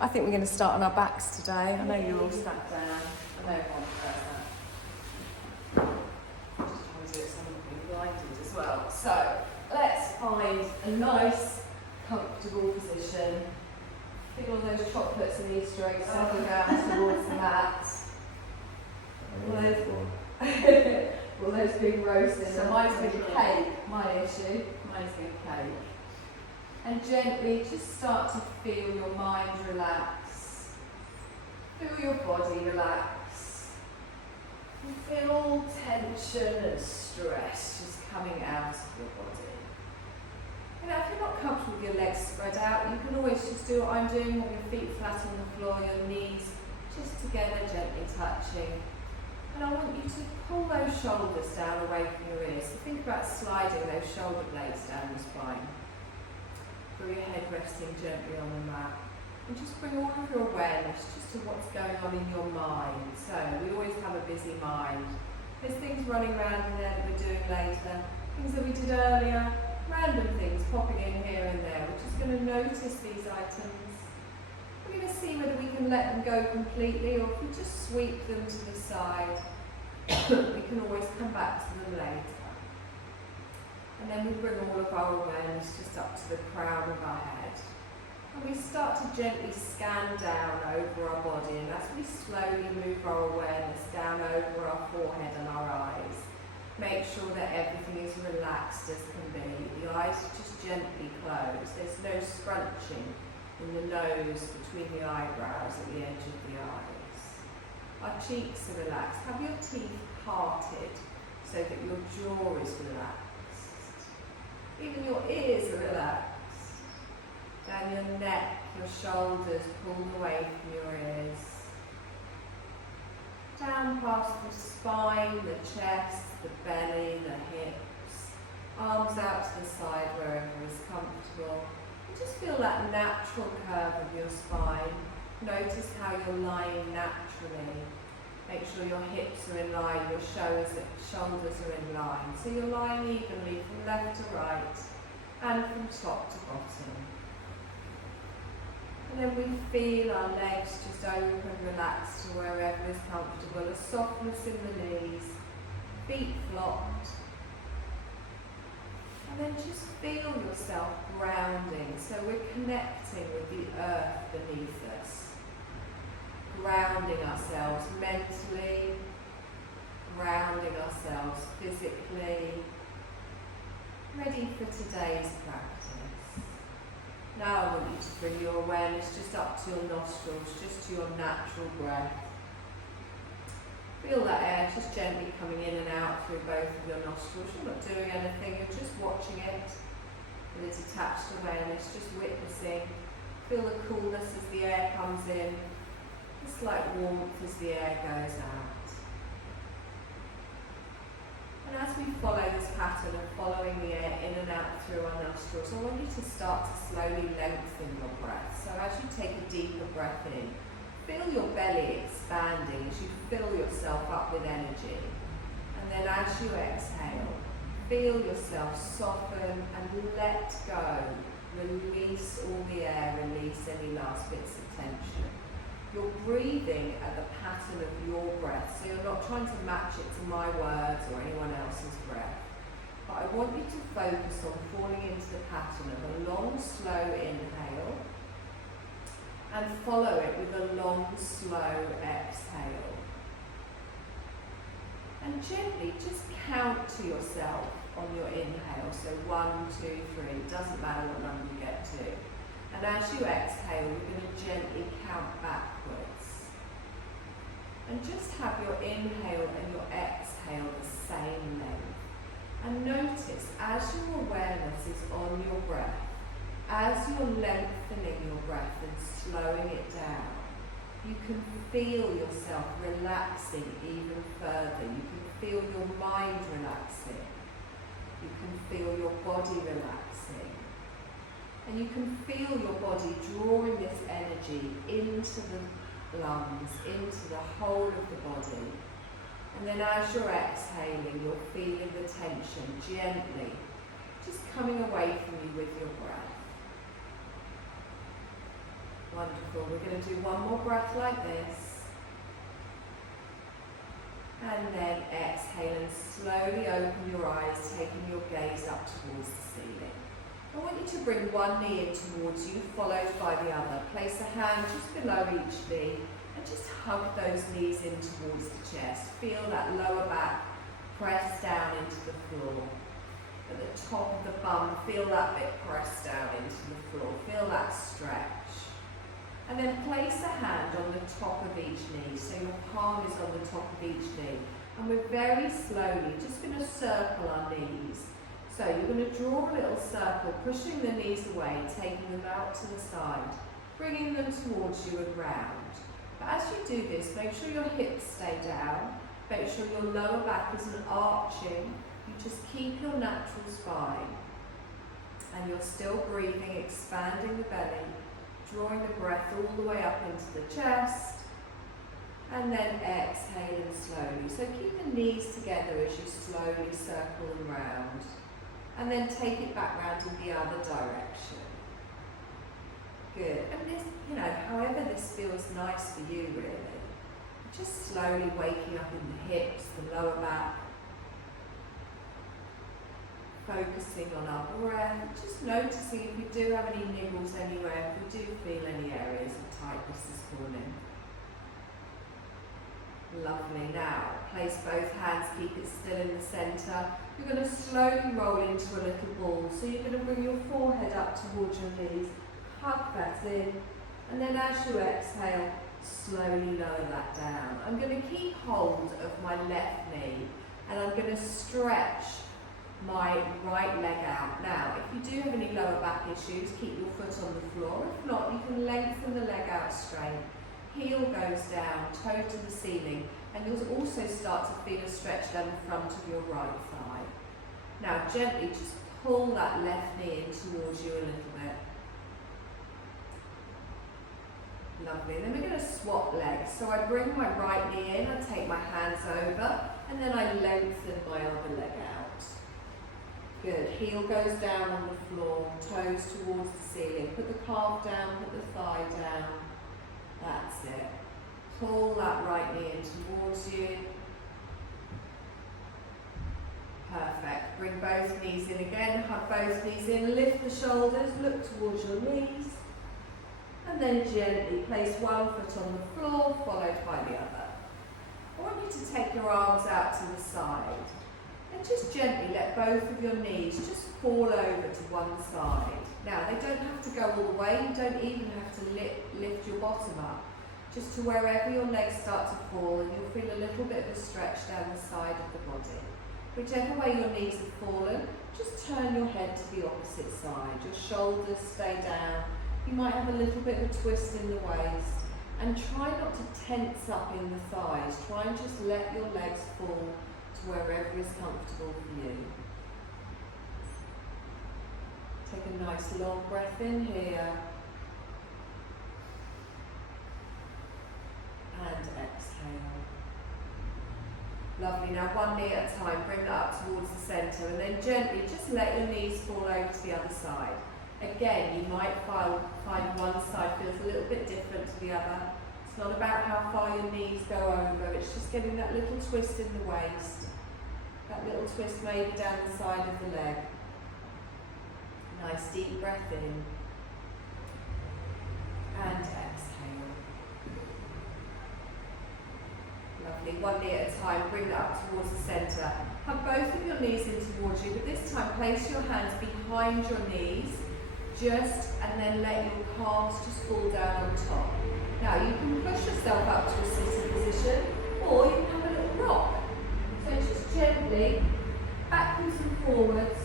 I think we're going to start on our backs today. I know you're all sat down. I know everyone does that. Just trying to do it so I'm not being blinded as well. So let's find a nice, comfortable position. Feel all those chocolates and Easter eggs settle down towards the mat. All those big roasting. So mine's going to be cake, my issue. Mine's going to be cake. And gently just start to feel your mind relax. Feel your body relax. And feel all tension and stress just coming out of your body. You know, if you're not comfortable with your legs spread out, you can always just do what I'm doing, with your feet flat on the floor, your knees just together, gently touching. And I want you to pull those shoulders down away from your ears. So think about sliding those shoulder blades down your spine. Feel your head resting gently on the mat. And just bring all of your awareness just to what's going on in your mind. So we always have a busy mind. There's things running around in there that we're doing later, things that we did earlier, random things popping in here and there. We're just going to notice these items. We're going to see whether we can let them go completely, or if we just sweep them to the side. We can always come back to them later. And then we bring all of our awareness just up to the crown of our head. And we start to gently scan down over our body, and as we slowly move our awareness down over our forehead and our eyes, make sure that everything is relaxed as can be. The eyes are just gently closed. There's no scrunching in the nose, between the eyebrows, at the edge of the eyes. Our cheeks are relaxed. Have your teeth parted so that your jaw is relaxed. Even your ears are relaxed. Down your neck, your shoulders pulled away from your ears. Down past the spine, the chest, the belly, the hips. Arms out to the side wherever is comfortable. And just feel that natural curve of your spine. Notice how you're lying naturally. Make sure your hips are in line, your shoulders are in line. So you're lying evenly from left to right and from top to bottom. And then we feel our legs just open, relax to wherever is comfortable. A softness in the knees, feet flopped. And then just feel yourself grounding. So we're connecting with the earth beneath us. Grounding ourselves mentally, grounding ourselves physically, ready for today's practice. Now I want you to bring your awareness just up to your nostrils, just to your natural breath. Feel that air just gently coming in and out through both of your nostrils. You're not doing anything, you're just watching it with a detached awareness, just witnessing. Feel the coolness as the air comes in. Slight warmth as the air goes out. And as we follow this pattern of following the air in and out through our nostrils, I want you to start to slowly lengthen your breath. So as you take a deeper breath in, feel your belly expanding as you fill yourself up with energy. And then as you exhale, feel yourself soften and let go. Release all the air, release any last bits of tension. You're breathing at the pattern of your breath, so you're not trying to match it to my words or anyone else's breath. But I want you to focus on falling into the pattern of a long, slow inhale and follow it with a long, slow exhale. And gently just count to yourself on your inhale, so 1, 2, 3, doesn't matter what number you get to. And as you exhale, you're going to gently count backwards. And just have your inhale and your exhale the same length. And notice as your awareness is on your breath, as you're lengthening your breath and slowing it down, you can feel yourself relaxing even further. You can feel your mind relaxing. You can feel your body relaxing. And you can feel your body drawing this energy into the lungs, into the whole of the body. And then as you're exhaling, you're feeling the tension gently, just coming away from you with your breath. Wonderful. We're going to do one more breath like this. And then exhale and slowly open your eyes, taking your gaze up towards the ceiling. I want you to bring one knee in towards you, followed by the other. Place a hand just below each knee and just hug those knees in towards the chest. Feel that lower back press down into the floor. At the top of the bum, feel that bit press down into the floor. Feel that stretch. And then place a hand on the top of each knee, so your palm is on the top of each knee. And we're very slowly just going to circle our knees. So you're going to draw a little circle, pushing the knees away, taking them out to the side, bringing them towards you and round. But as you do this, make sure your hips stay down, make sure your lower back isn't arching. You just keep your natural spine. And you're still breathing, expanding the belly, drawing the breath all the way up into the chest, and then exhaling slowly. So keep the knees together as you slowly circle them round, and then take it back round in the other direction. Good. And this, however this feels nice for you really, just slowly waking up in the hips, the lower back, focusing on our breath, just noticing if we do have any niggles anywhere, if we do feel any areas of tightness this morning. Lovely. Now, place both hands, keep it still in the centre. You're going to slowly roll into a little ball. So you're going to bring your forehead up towards your knees, hug that in, and then as you exhale, slowly lower that down. I'm going to keep hold of my left knee, and I'm going to stretch my right leg out. Now, if you do have any lower back issues, keep your foot on the floor. If not, you can lengthen the leg out straight. Heel goes down, toe to the ceiling, and you'll also start to feel a stretch down the front of your right thigh. Now, gently just pull that left knee in towards you a little bit. Lovely. Then we're going to swap legs. So I bring my right knee in, I take my hands over, and then I lengthen my other leg out. Good. Heel goes down on the floor, toes towards the ceiling. Put the calf down, put the thigh down. That's it. Pull that right knee in towards you. Perfect. Bring both knees in again. Hug both knees in. Lift the shoulders. Look towards your knees. And then gently place one foot on the floor, followed by the other. I want you to take your arms out to the side. And just gently let both of your knees just fall over to one side. Now, they don't have to go all the way. You don't even have to lift your bottom up. Just to wherever your legs start to fall, and you'll feel a little bit of a stretch down the side of the body. Whichever way your knees have fallen, just turn your head to the opposite side. Your shoulders stay down. You might have a little bit of a twist in the waist. And try not to tense up in the thighs. Try and just let your legs fall to wherever is comfortable for you. Take a nice long breath in here. And exhale. Lovely. Now one knee at a time, bring that up towards the centre, and then gently just let your knees fall over to the other side. Again, you might find one side feels a little bit different to the other. It's not about how far your knees go over, it's just getting that little twist in the waist. That little twist maybe down the side of the leg. Nice deep breath in. And exhale. Lovely. One knee at a time, bring that up towards the centre. Hug both of your knees in towards you, but this time place your hands behind your knees, and then let your calves just fall down on top. Now you can push yourself up to a sitting position, or you can have a little rock. So just gently, backwards and forwards.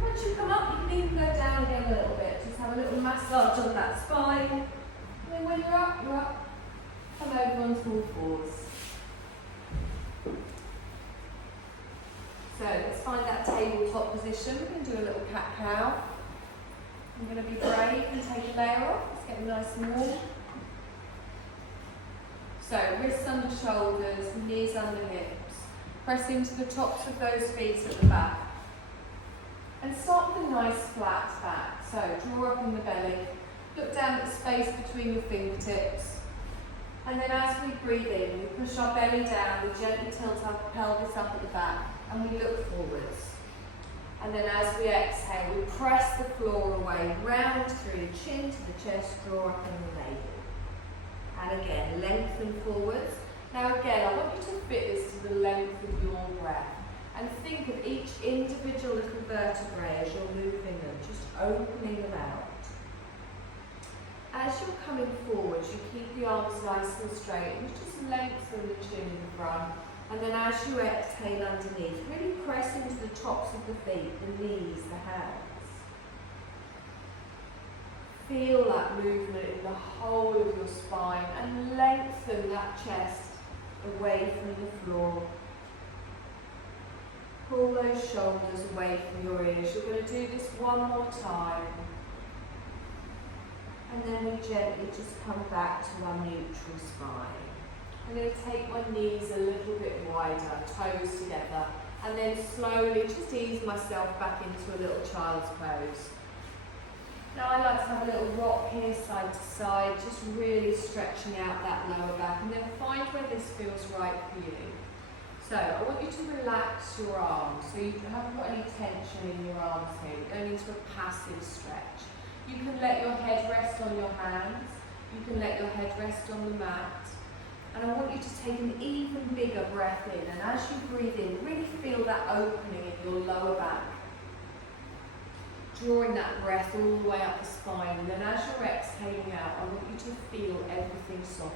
Once you come up, you can even go down again a little bit. Just have a little massage on that spine. And then when you're up, come over onto all fours. So let's find that tabletop position. We're going to do a little cat-cow. I'm going to be brave and take a layer off. Let's get nice and warm. So wrists under shoulders, knees under hips. Press into the tops of those feet at the back. And start with a nice flat back. So draw up in the belly, Look down at the space between your fingertips. And then as we breathe in, we push our belly down, we gently tilt our pelvis up at the back, and we look forwards. And then as we exhale, we press the floor away, round through, chin to the chest, draw up in the navel. And again, lengthen forwards. Now again, I want you to fit this to the length of your breath. And think of each individual little vertebrae as you're moving them, just opening them out. As you're coming forwards, you keep the arms nice and straight, and just lengthen the chin in the front. And then as you exhale underneath, really press into the tops of the feet, the knees, the hands. Feel that movement in the whole of your spine and lengthen that chest away from the floor. Pull those shoulders away from your ears. You're going to do this one more time. And then we gently just come back to our neutral spine. I'm going to take my knees a little bit wider, toes together, and then slowly just ease myself back into a little child's pose. Now I like to have a little rock here side to side, just really stretching out that lower back, and then find where this feels right for you. So I want you to relax your arms, so you haven't got any tension in your arms here. We're going into a passive stretch. You can let your head rest on your hands, you can let your head rest on the mat. And I want you to take an even bigger breath in, and as you breathe in, really feel that opening in your lower back. Drawing that breath all the way up the spine, and then as you're exhaling out, I want you to feel everything soften.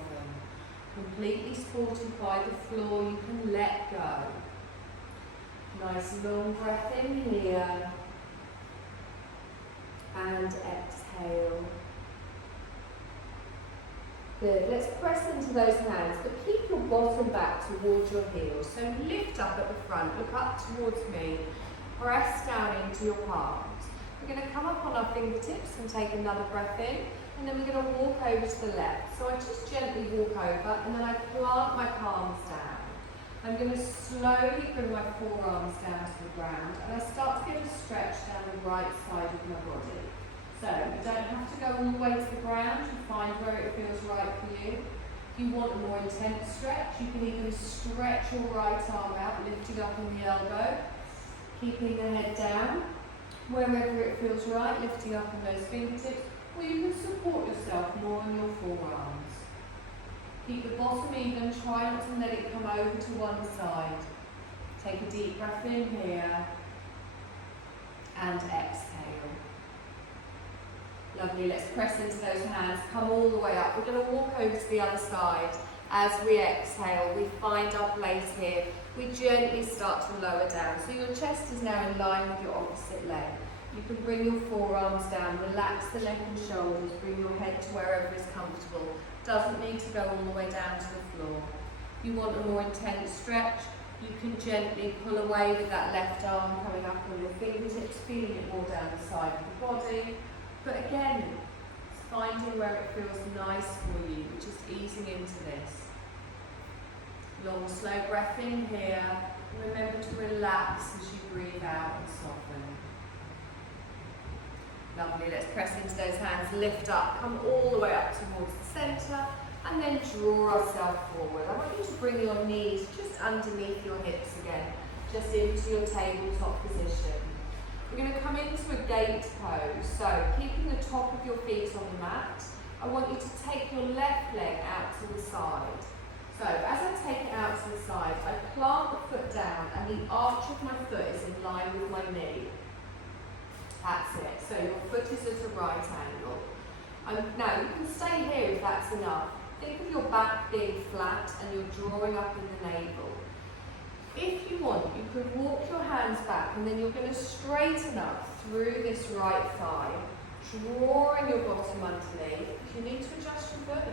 Completely supported by the floor, you can let go. Nice long breath in here. And exhale. Good, let's press into those hands, but keep your bottom back towards your heels. So lift up at the front, look up towards me, press down into your palms. We're going to come up on our fingertips and take another breath in, and then we're going to walk over to the left. So I just gently walk over, and then I plant my palms down. I'm going to slowly bring my forearms down to the ground, and I start to get a stretch down the right side of my body. So you don't have to go all the way to the ground, you find where it feels right for you. If you want a more intense stretch, you can even stretch your right arm out, lifting up in the elbow, keeping the head down. Wherever it feels right, lifting up in those fingertips, or you can support yourself more on your forearms. Keep the bottom even, try not to let it come over to one side. Take a deep breath in here, and exhale. Lovely, let's press into those hands, come all the way up. We're going to walk over to the other side. As we exhale, we find our place here. We gently start to lower down. So your chest is now in line with your opposite leg. You can bring your forearms down, relax the neck and shoulders, bring your head to wherever is comfortable. Doesn't need to go all the way down to the floor. If you want a more intense stretch, you can gently pull away with that left arm coming up on your fingertips, feeling it more down the side of the body. But again, it's finding where it feels nice for you, just easing into this. Long, slow breath in here. Remember to relax as you breathe out and soften. Lovely, let's press into those hands, lift up, come all the way up towards the centre, and then draw ourselves forward. I want you to bring your knees just underneath your hips again, just into your tabletop position. We're going to come into a gate pose, so keeping the top of your feet on the mat, I want you to take your left leg out to the side. So as I take it out to the side, I plant the foot down and the arch of my foot is in line with my knee. That's it. So your foot is at a right angle. Now you can stay here if that's enough. Think of your back being flat and you're drawing up in the navel. If you want, you could walk your hands back and then you're going to straighten up through this right thigh, drawing your bottom underneath. If you need to adjust your foot,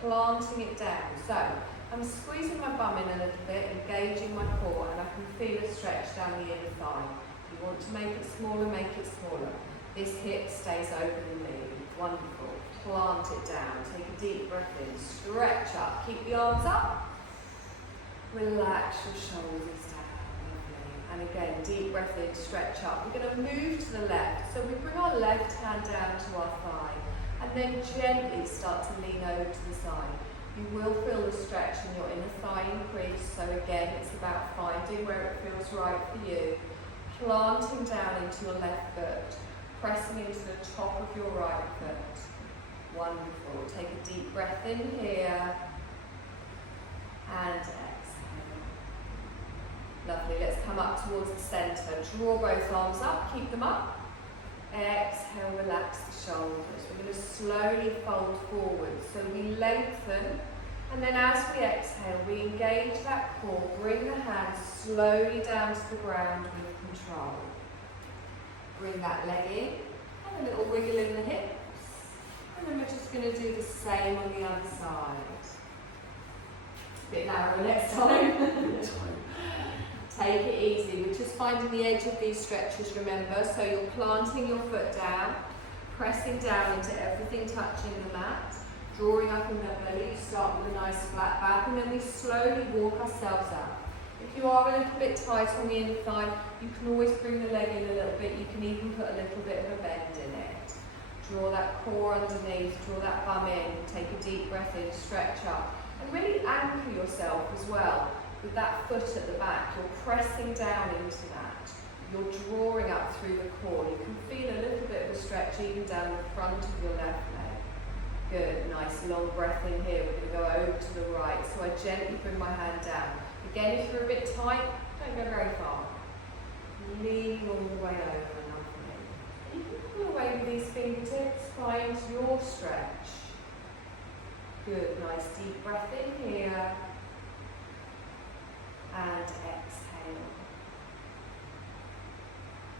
planting it down. So I'm squeezing my bum in a little bit, engaging my core, and I can feel a stretch down the inner thigh. If you want to make it smaller, make it smaller. This hip stays open and lean. Wonderful. Plant it down. Take a deep breath in. Stretch up. Keep the arms up. Relax your shoulders down. Lovely. And again, deep breath in. Stretch up. We're going to move to the left. So we bring our left hand down to our thigh. And then gently start to lean over to the side. You will feel the stretch in your inner thigh increase, so again it's about finding where it feels right for you. Planting down into your left foot, pressing into the top of your right foot. Wonderful. Take a deep breath in here and exhale. Lovely. Let's come up towards the centre. Draw both arms up, keep them up. Exhale, relax the shoulders. We're going to slowly fold forward. So we lengthen, and then as we exhale, we engage that core. Bring the hands slowly down to the ground with control. Bring that leg in, and a little wiggle in the hips. And then we're just going to do the same on the other side. A bit narrower next time. Take it easy. We're just finding the edge of these stretches, remember. So you're planting your foot down, pressing down into everything touching the mat, drawing up in the belly. Start with a nice flat back, and then we slowly walk ourselves up. If you are a little bit tight on the inner thigh, you can always bring the leg in a little bit. You can even put a little bit of a bend in it. Draw that core underneath, draw that bum in, take a deep breath in, stretch up, and really anchor yourself as well. With that foot at the back, you're pressing down into that. You're drawing up through the core. You can feel a little bit of a stretch even down the front of your left leg. Good, nice long breath in here. We're going to go over to the right. So I gently bring my hand down. Again, if you're a bit tight, don't go very far. Lean all the way over and up and in. You can pull away with these fingertips, find your stretch. Good, nice deep breath in here. And exhale.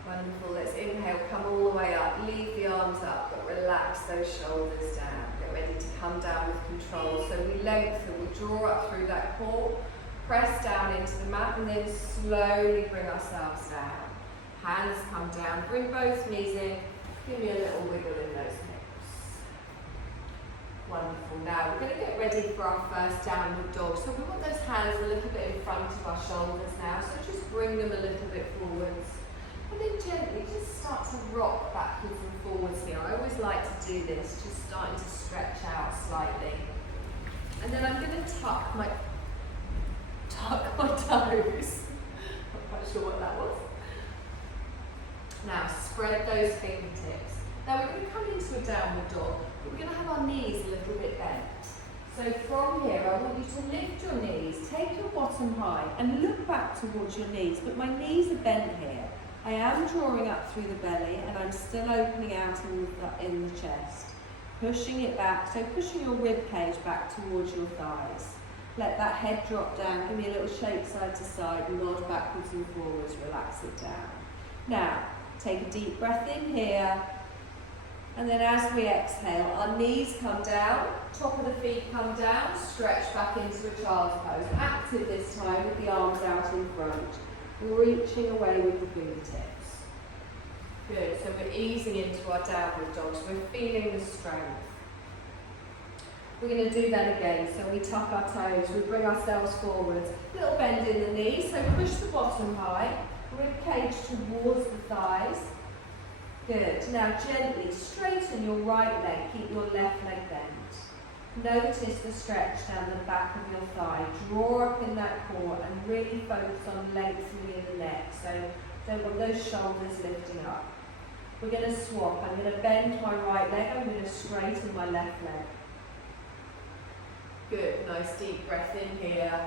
Wonderful. Let's inhale, come all the way up. Leave the arms up, but relax those shoulders down. Get ready to come down with control. So we lengthen, we draw up through that core, press down into the mat, and then slowly bring ourselves down. Hands come down, bring both knees in. Give me a little wiggle in those hips. Wonderful. Now we're going to get ready for our first downward dog. So we want those hands a little bit in front of our shoulders now. So just bring them a little bit forwards. And then gently just start to rock backwards and forwards here. I always like to do this, just starting to stretch out slightly. And then I'm going to tuck my toes. Not quite sure what that was. Now spread those fingertips. Now we're going to come into a downward dog. We're going to have our knees a little bit bent. So from here, I want you to lift your knees, take your bottom high, and look back towards your knees. But my knees are bent here. I am drawing up through the belly, and I'm still opening out in the chest. Pushing it back, so pushing your rib cage back towards your thighs. Let that head drop down. Give me a little shake side to side, nod backwards and forwards, relax it down. Now, take a deep breath in here. And then as we exhale, our knees come down, top of the feet come down, stretch back into a child's pose. Active this time with the arms out in front, reaching away with the fingertips. Good, so we're easing into our downward dog, so we're feeling the strength. We're going to do that again, so we tuck our toes, we bring ourselves forwards, little bend in the knees, so push the bottom high, rib cage towards the thighs. Good. Now gently straighten your right leg, keep your left leg bent. Notice the stretch down the back of your thigh. Draw up in that core and really focus on lengthening in the neck. So don't want those shoulders lifting up. We're going to swap. I'm going to bend my right leg, I'm going to straighten my left leg. Good. Nice deep breath in here.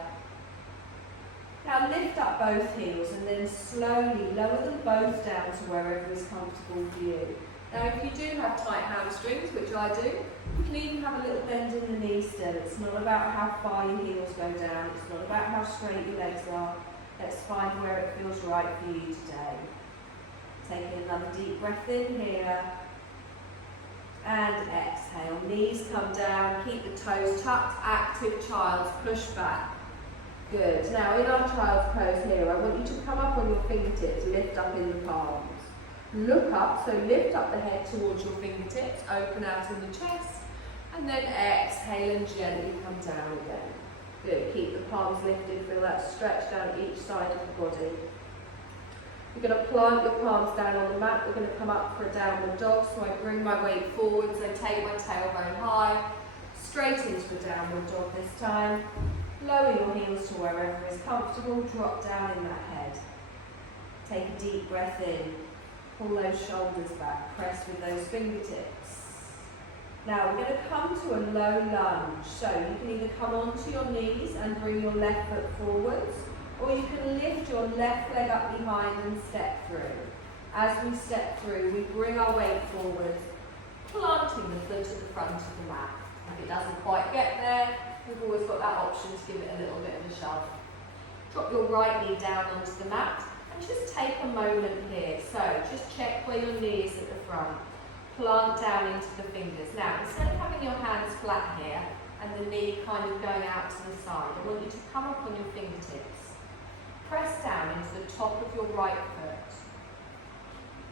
Now lift up both heels and then slowly lower them both down to wherever is comfortable for you. Now if you do have tight hamstrings, which I do, you can even have a little bend in the knee still. It's not about how far your heels go down, it's not about how straight your legs are. Let's find where it feels right for you today. Taking another deep breath in here. And exhale. Knees come down, keep the toes tucked, active child's push back. Good. Now in our child's pose here, I want you to come up on your fingertips, lift up in the palms. Look up, so lift up the head towards your fingertips, open out in the chest, and then exhale and gently come down again. Good. Keep the palms lifted, feel that stretch down each side of the body. You're going to plant your palms down on the mat. We're going to come up for a downward dog. So I bring my weight forwards. I take my tailbone high, straight into a downward dog this time. Lower your heels to wherever is comfortable. Drop down in that head. Take a deep breath in. Pull those shoulders back. Press with those fingertips. Now we're going to come to a low lunge. So you can either come onto your knees and bring your left foot forwards, or you can lift your left leg up behind and step through. As we step through, we bring our weight forward, planting the foot at the front of the mat. If it doesn't quite get there, we've always got that option to give it a little bit of a shove. Drop your right knee down onto the mat and just take a moment here. So just check where your knee is at the front. Plant down into the fingers. Now, instead of having your hands flat here and the knee kind of going out to the side, I want you to come up on your fingertips. Press down into the top of your right foot.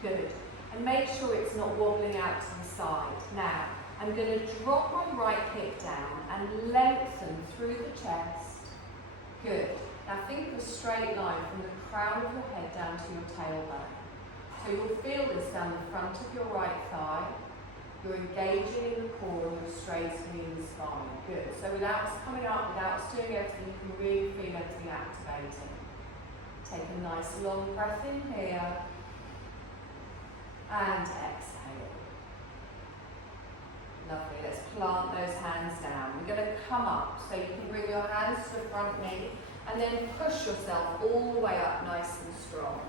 Good. And make sure it's not wobbling out to the side. Now, I'm going to drop my right hip down and lengthen through the chest. Good. Now think of a straight line from the crown of your head down to your tailbone. So you'll feel this down the front of your right thigh. You're engaging in the core and you're straightening the spine. Good. So without us coming up, without us doing everything, you can really feel everything activating. Take a nice long breath in here and exhale. Lovely, let's plant those hands down. We're going to come up, so you can bring your hands to the front knee and then push yourself all the way up nice and strong.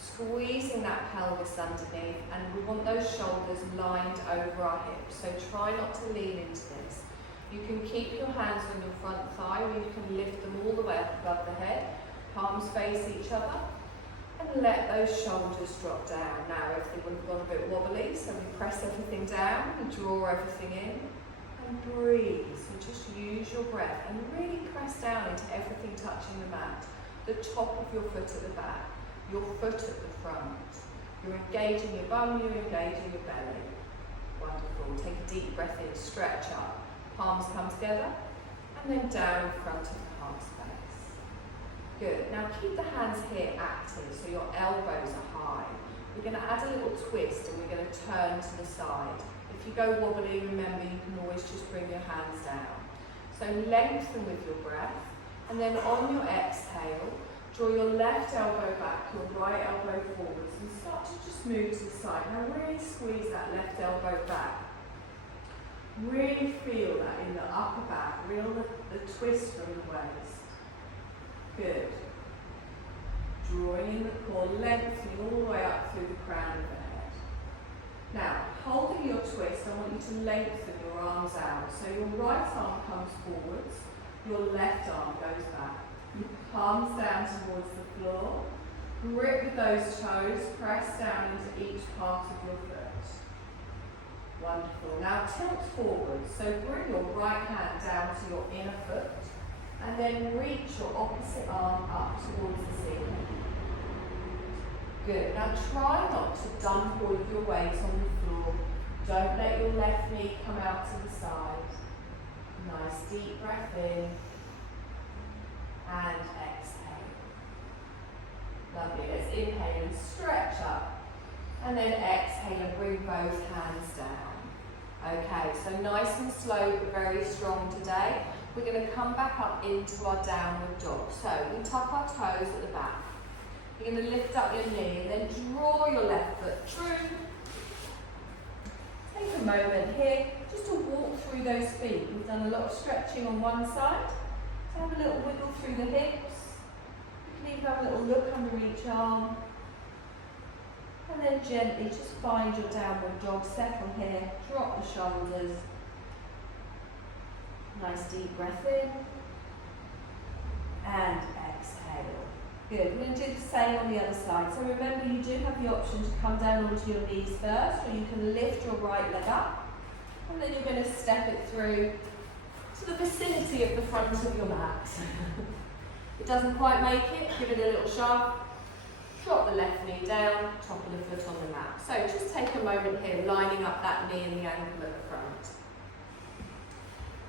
Squeezing that pelvis underneath, and we want those shoulders lined over our hips, so try not to lean into this. You can keep your hands on your front thigh, or you can lift them all the way up above the head. Palms face each other, and let those shoulders drop down. Now everything would have gone a bit wobbly, so we press everything down, we draw everything in, and breathe. So just use your breath and really press down into everything touching the mat. The top of your foot at the back, your foot at the front. You're engaging your bum, you're engaging your belly. Wonderful. Take a deep breath in, stretch up. Palms come together, and then down in front of the heart space. Good. Now keep the hands here active, so your elbows are high. We're going to add a little twist and we're going to turn to the side. If you go wobbly, remember you can always just bring your hands down. So lengthen with your breath, and then on your exhale, draw your left elbow back, your right elbow forwards, and start to just move to the side. Now really squeeze that left elbow back. Really feel that in the upper back, feel the twist from the waist. Good. Drawing in the core, lengthening all the way up through the crown of the head. Now, holding your twist, I want you to lengthen your arms out. So your right arm comes forwards, your left arm goes back. Your palms down towards the floor. Grip with those toes, press down into each part of your foot. Wonderful. Now tilt forward. So bring your right hand down to your inner foot, and then reach your opposite arm up towards the ceiling. Good. Now try not to dump all of your weight on the floor. Don't let your left knee come out to the side. Nice deep breath in and exhale. Lovely. Let's inhale and stretch up, and then exhale and bring both hands down. Okay, so nice and slow but very strong today. We're going to come back up into our downward dog. So we tuck our toes at the back. You're going to lift up your knee and then draw your left foot through. Take a moment here just to walk through those feet. We've done a lot of stretching on one side. So have a little wiggle through the hips. You can even have a little look under each arm. And then gently just find your downward dog. Settle here. Drop the shoulders. Nice deep breath in and exhale. Good. We're going to do the same on the other side. So remember, you do have the option to come down onto your knees first, or you can lift your right leg up, and then you're going to step it through to the vicinity of the front of your mat. If it doesn't quite make it, give it a little shove. Drop the left knee down, top of the foot on the mat. So just take a moment here, lining up that knee and the ankle at the front.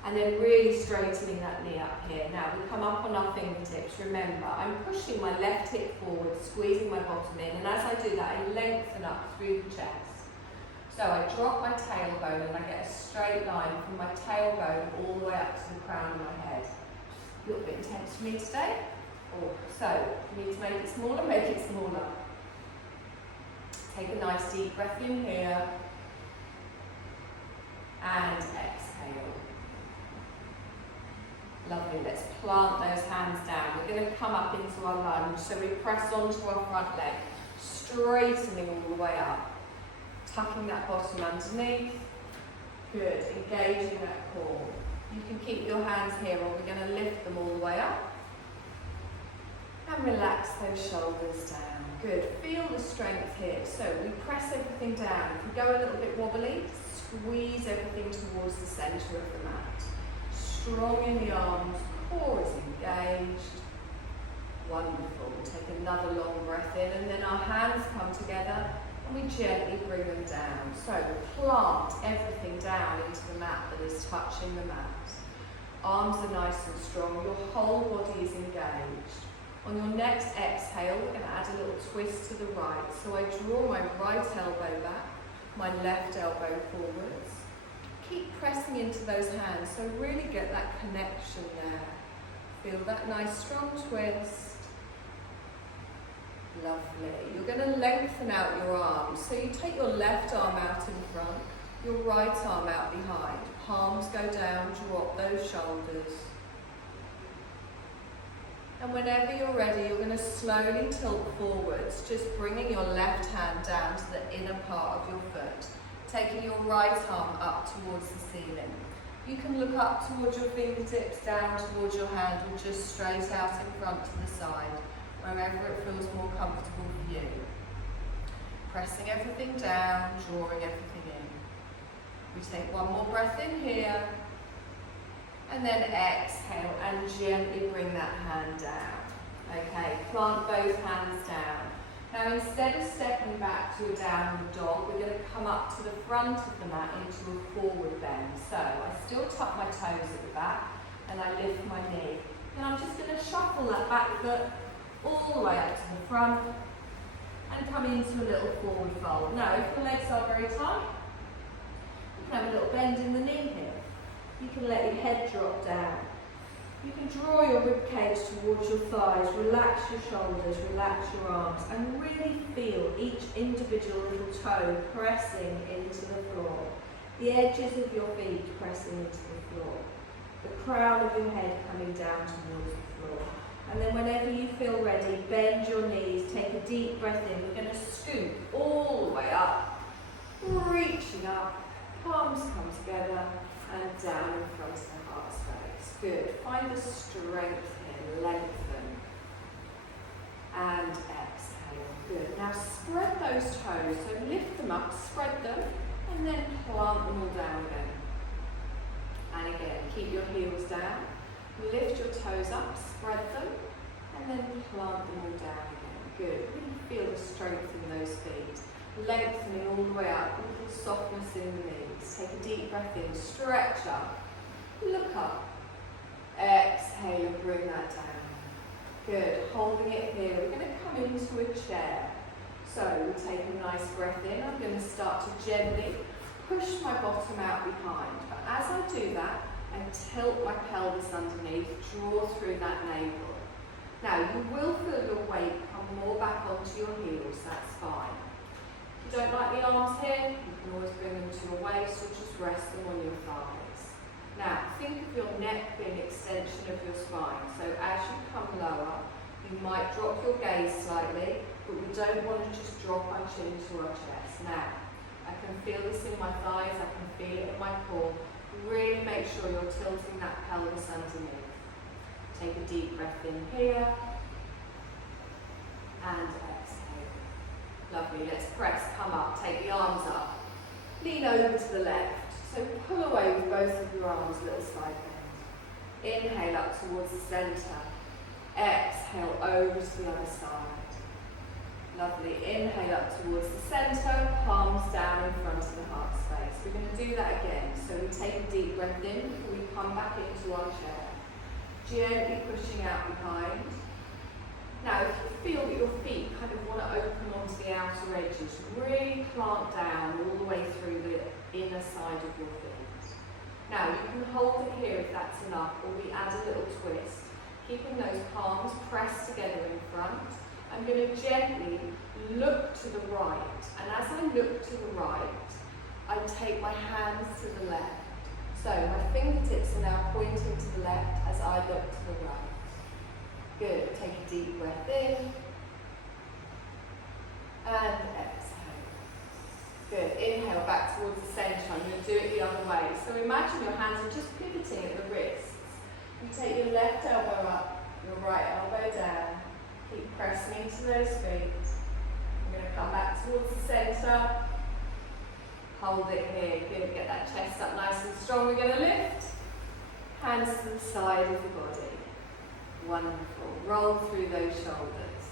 And then really straightening that knee up here. Now we come up on our fingertips. Remember, I'm pushing my left hip forward, squeezing my bottom in, and as I do that, I lengthen up through the chest. So I drop my tailbone and I get a straight line from my tailbone all the way up to the crown of my head. A little bit intense for me today. So, you need to make it smaller, make it smaller. Take a nice deep breath in here. And exhale. Lovely, let's plant those hands down. We're going to come up into our lunge, so we press onto our front leg, straightening all the way up, tucking that bottom underneath. Good, engaging that core. You can keep your hands here, or we're going to lift them all the way up. And relax those shoulders down. Good, feel the strength here. So we press everything down. If we go a little bit wobbly, squeeze everything towards the centre of the mat. Strong in the arms, core is engaged. Wonderful. Take another long breath in, and then our hands come together and we gently bring them down. So plant everything down into the mat that is touching the mat. Arms are nice and strong, your whole body is engaged. On your next exhale, we're going to add a little twist to the right. So I draw my right elbow back, my left elbow forwards. Keep pressing into those hands, so really get that connection there. Feel that nice strong twist. Lovely. You're going to lengthen out your arms. So you take your left arm out in front, your right arm out behind. Palms go down, drop those shoulders. And whenever you're ready, you're going to slowly tilt forwards, just bringing your left hand down to the inner part of your foot. Taking your right arm up towards the ceiling. You can look up towards your fingertips, down towards your hand, or just straight out in front to the side, wherever it feels more comfortable for you. Pressing everything down, drawing everything in. We take one more breath in here, and then exhale and gently bring that hand down. Okay, plant both hands down. Now instead of stepping back to a downward dog, we're going to come up to the front of the mat into a forward bend. So I still tuck my toes at the back and I lift my knee. And I'm just going to shuffle that back foot all the way up to the front and come into a little forward fold. Now if the legs are very tight, you can have a little bend in the knee here. You can let your head drop down. You can draw your rib cage towards your thighs, relax your shoulders, relax your arms, and really feel each individual little toe pressing into the floor. The edges of your feet pressing into the floor. The crown of your head coming down towards the floor. And then whenever you feel ready, bend your knees, take a deep breath in. We're going to scoop all the way up, reaching up, palms come together, and down in front of the heart space. Good. Find the strength here. Lengthen. And exhale. Good. Now spread those toes. So lift them up, spread them, and then plant them all down again. And again, keep your heels down. Lift your toes up, spread them, and then plant them all down again. Good. Really feel the strength in those feet. Lengthening all the way up, a little softness in the knees. Take a deep breath in, stretch up, look up, exhale and bring that down. Good, holding it here. We're going to come into a chair. So we take a nice breath in. I'm going to start to gently push my bottom out behind. But as I do that, I tilt my pelvis underneath, draw through that navel. Now you will feel your weight come more back onto your heels, that's fine. If you don't like the arms here, you can always bring them to your waist or just rest them on your thighs. Now, think of your neck being an extension of your spine. So as you come lower, you might drop your gaze slightly, but we don't want to just drop our chin to our chest. Now, I can feel this in my thighs, I can feel it in my core. Really make sure you're tilting that pelvis underneath. Take a deep breath in here, and exhale. Lovely, let's press, come up, take the arms up. Lean over to the left. So pull away with both of your arms, little side bend. Inhale up towards the centre. Exhale over to the other side. Lovely. Inhale up towards the centre, palms down in front of the heart space. We're going to do that again. So we take a deep breath in before we come back into our chair. Gently pushing out behind. Now, if you feel that your feet kind of want to open onto the outer edges, really plant down all the way through the inner side of your feet. Now, you can hold it here if that's enough, or we add a little twist, keeping those palms pressed together in front. I'm going to gently look to the right, and as I look to the right, I take my hands to the left. So my fingertips are now pointing to the left as I look to the right. Good. Take a deep breath in and exhale. Good. Inhale back towards the centre. I'm going to do it the other way. So imagine your hands are just pivoting at the wrists. You take your left elbow up, your right elbow down. Keep pressing into those feet. I'm going to come back towards the centre. Hold it here. Good. Get that chest up nice and strong. We're going to lift. Hands to the side of the body. Wonderful. Roll through those shoulders.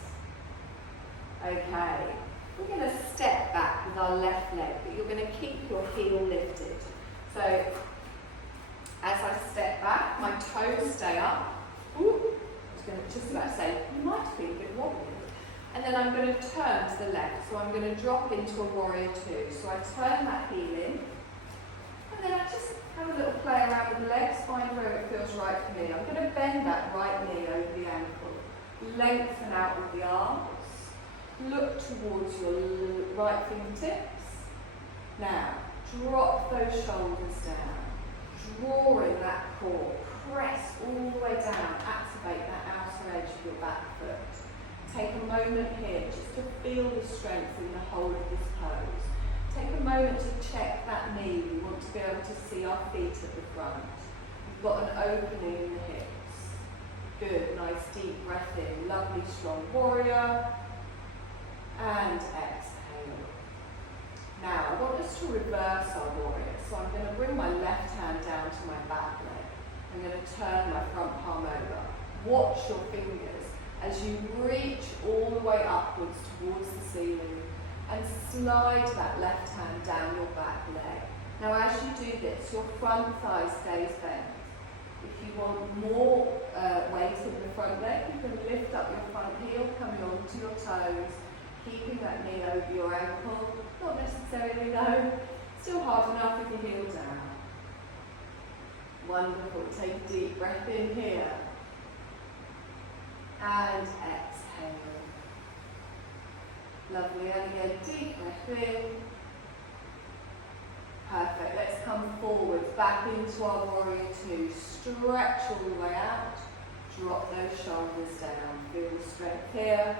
Okay. We're going to step back with our left leg, but you're going to keep your heel lifted. So, as I step back, my toes stay up. Ooh. Just about to say, you might feel a bit wobbly. And then I'm going to turn to the left. So I'm going to drop into a warrior two. So I turn that heel in. And then I just have a little play around with the legs, find where it feels right for me. I'm going to bend that right knee over the ankle. Lengthen out with the arms. Look towards your right fingertips. Now, drop those shoulders down. Draw in that core. Press all the way down, activate that outer edge of your back foot. Take a moment here just to feel the strength in the whole of this pose. Take a moment to check that knee. We want to be able to see our feet at the front. We've got an opening in the hips. Good, nice deep breath in. Lovely strong warrior. And exhale. Now I want us to reverse our warrior. So I'm going to bring my left hand down to my back leg. I'm going to turn my front palm over. Watch your fingers as you reach all the way upwards towards the ceiling and slide that left hand down your back leg. Now as you do this, your front thigh stays bent. If you want more weight in the front leg, you can lift up your front heel, coming onto your toes, keeping that knee over your ankle. Not necessarily though, still hard enough with your heel down. Wonderful. Take a deep breath in here. And exhale. Lovely. And again, deep breath in. Perfect. Let's come forward, back into our warrior two. Stretch all the way out. Drop those shoulders down. Feel the strength here.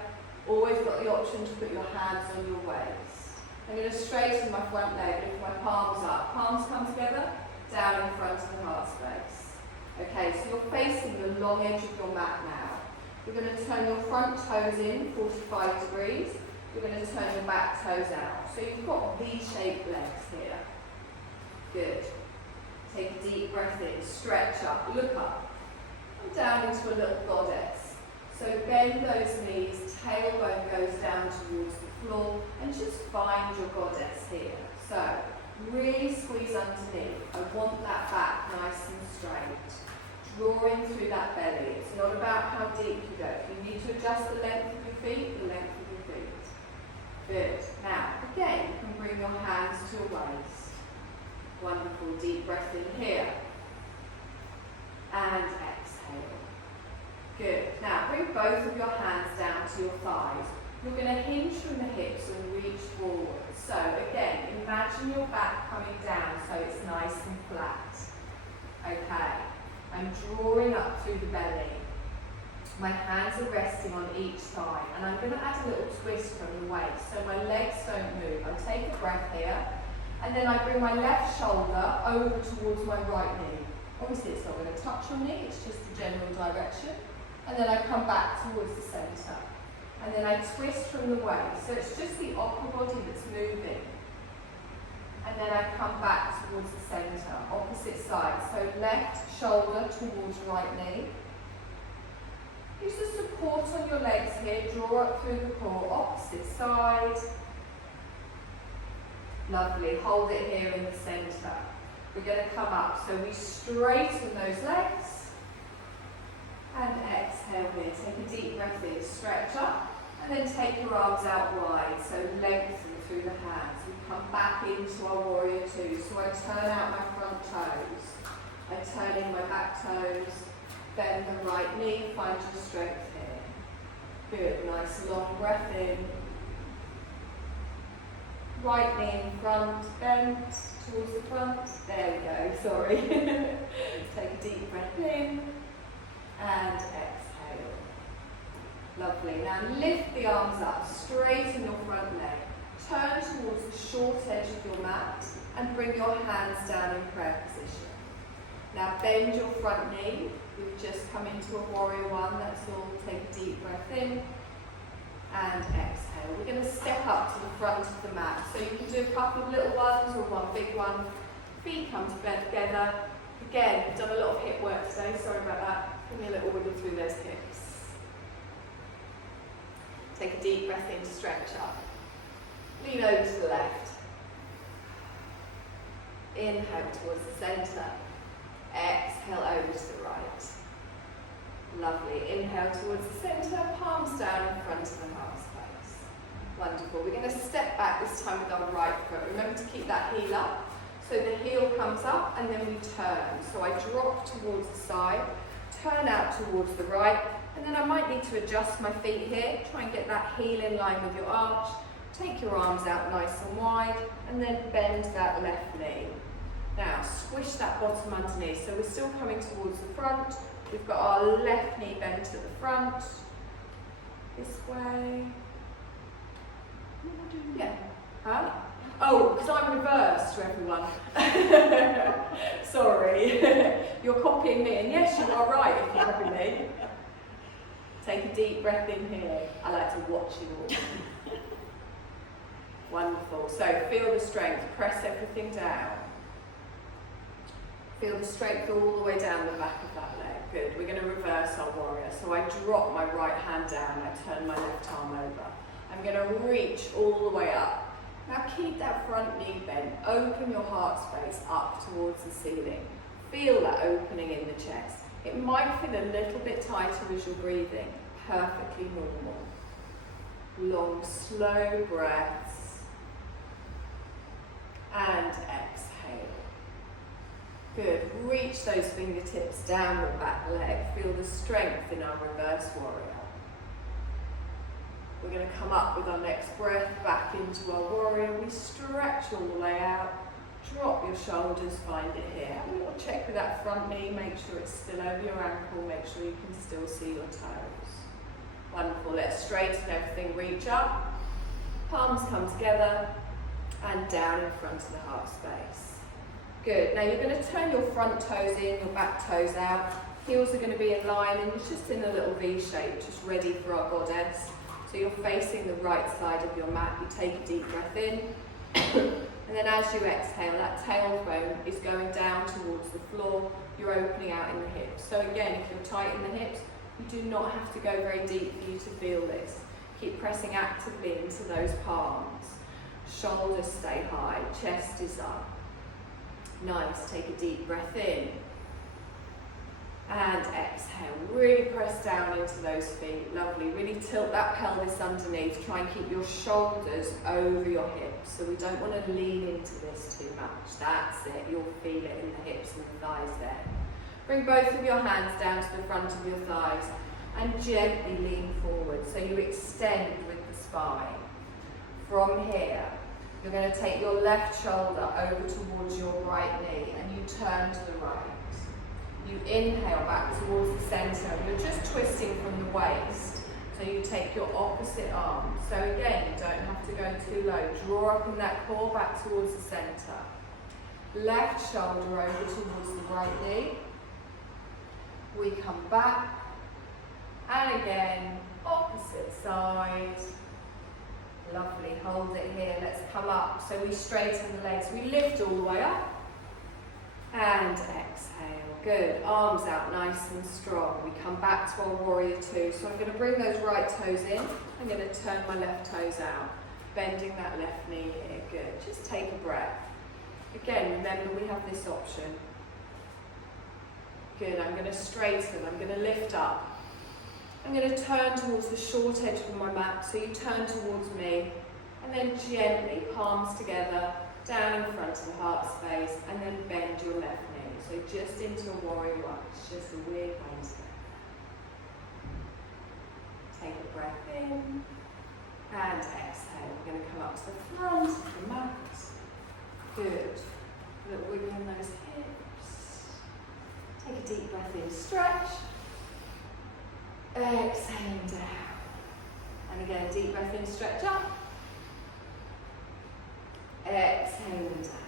Always got the option to put your hands on your waist. I'm going to straighten my front leg, lift my palms up. Palms come together. Down in front of the heart space. Okay, so you're facing the long edge of your mat now. You're going to turn your front toes in 45 degrees. You're going to turn your back toes out. So you've got V-shaped legs here. Good. Take a deep breath in, stretch up, look up. And down into a little goddess. So bend those knees, tailbone goes down towards the floor, and just find your goddess here. So, really squeeze underneath. I want that back nice and straight. Drawing through that belly. It's not about how deep you go. If you need to adjust the length of your feet, the length of your feet. Good. Now, again, you can bring your hands to your waist. Wonderful. Deep breath in here. And exhale. Good. Now, bring both of your hands down to your thighs. You're going to hinge from the hips and reach forward. So again, imagine your back coming down so it's nice and flat. Okay, I'm drawing up through the belly. My hands are resting on each thigh, and I'm going to add a little twist from the waist so my legs don't move. I'll take a breath here, and then I bring my left shoulder over towards my right knee. Obviously it's not going to touch your knee, it's just the general direction. And then I come back towards the centre. And then I twist from the waist. So it's just the upper body that's moving. And then I come back towards the centre, opposite side. So left shoulder towards right knee. Use the support on your legs here, draw up through the core, opposite side. Lovely, hold it here in the centre. We're going to come up, so we straighten those legs. And exhale here, take a deep breath in, stretch up. And then take your arms out wide, so lengthen through the hands. We come back into our warrior two. So I turn out my front toes. I turn in my back toes. Bend the right knee, find your strength here. Good, nice long breath in. Right knee in front, bend towards the front. There we go, sorry. Take a deep breath in and exhale. Lovely. Now lift the arms up, straighten your front leg. Turn towards the short edge of your mat and bring your hands down in prayer position. Now bend your front knee. We've just come into a warrior one, that's all. Take a deep breath in and exhale. We're going to step up to the front of the mat. So you can do a couple of little ones or one big one. Feet come together. Again, we've done a lot of hip work today, sorry about that. Give me a little wiggle through those hips. Take a deep breath in, stretch up. Lean over to the left. Inhale towards the centre. Exhale over to the right. Lovely. Inhale towards the centre, palms down in front of the heart space. Wonderful. We're going to step back this time with our right foot. Remember to keep that heel up. So the heel comes up and then we turn. So I drop towards the side, turn out towards the right, and then I might need to adjust my feet here. Try and get that heel in line with your arch. Take your arms out nice and wide, and then bend that left knee. Now, squish that bottom underneath. So we're still coming towards the front. We've got our left knee bent to the front. This way. Yeah. Huh? Oh, because I'm reversed for everyone. Sorry. You're copying me, and yes, you are right if you're copying me. Take a deep breath in here. I like to watch you all. Wonderful. So feel the strength. Press everything down. Feel the strength all the way down the back of that leg. Good. We're going to reverse our warrior. So I drop my right hand down. I turn my left arm over. I'm going to reach all the way up. Now keep that front knee bent. Open your heart space up towards the ceiling. Feel that opening in the chest. It might feel a little bit tighter as you're breathing. Perfectly normal. Long, slow breaths. And exhale. Good. Reach those fingertips down your back leg. Feel the strength in our reverse warrior. We're going to come up with our next breath back into our warrior. We stretch all the way out. Drop your shoulders, find it here. Have a little check with that front knee. Make sure it's still over your ankle. Make sure you can still see your toes. Wonderful. Let's straighten everything. Reach up. Palms come together. And down in front of the heart space. Good. Now you're going to turn your front toes in, your back toes out. Heels are going to be in line and you're just in a little V shape, just ready for our goddess. So you're facing the right side of your mat. You take a deep breath in. And then as you exhale, that tailbone is going down towards the floor. You're opening out in the hips. So again, if you're tight in the hips, you do not have to go very deep for you to feel this. Keep pressing actively into those palms. Shoulders stay high, chest is up. Nice, take a deep breath in. And exhale, really press down into those feet. Lovely, really tilt that pelvis underneath. Try and keep your shoulders over your hips. So we don't want to lean into this too much. That's it, you'll feel it in the hips and the thighs there. Bring both of your hands down to the front of your thighs and gently lean forward. So you extend with the spine. From here, you're going to take your left shoulder over towards your right knee and you turn to the right. You inhale back towards the centre. You're just twisting from the waist. So you take your opposite arm. So again, you don't have to go too low. Draw up in that core back towards the centre. Left shoulder over towards the right knee. We come back. And again, opposite side. Lovely, hold it here. Let's come up. So we straighten the legs. We lift all the way up. And exhale. Good, arms out nice and strong. We come back to our warrior two. So I'm going to bring those right toes in. I'm going to turn my left toes out, bending that left knee here. Good, just take a breath. Again, remember we have this option. Good, I'm going to straighten, I'm going to lift up. I'm going to turn towards the short edge of my mat, so you turn towards me, and then gently, palms together, down in front of the heart space, and then bend your left knee. So just into a warrior one. It's just a weird Wednesday. Take a breath in and exhale. We're going to come up to the front of the mat. Good. Little wiggle in those hips. Take a deep breath in, stretch. Exhaling down. And again, a deep breath in, stretch up. Exhaling down.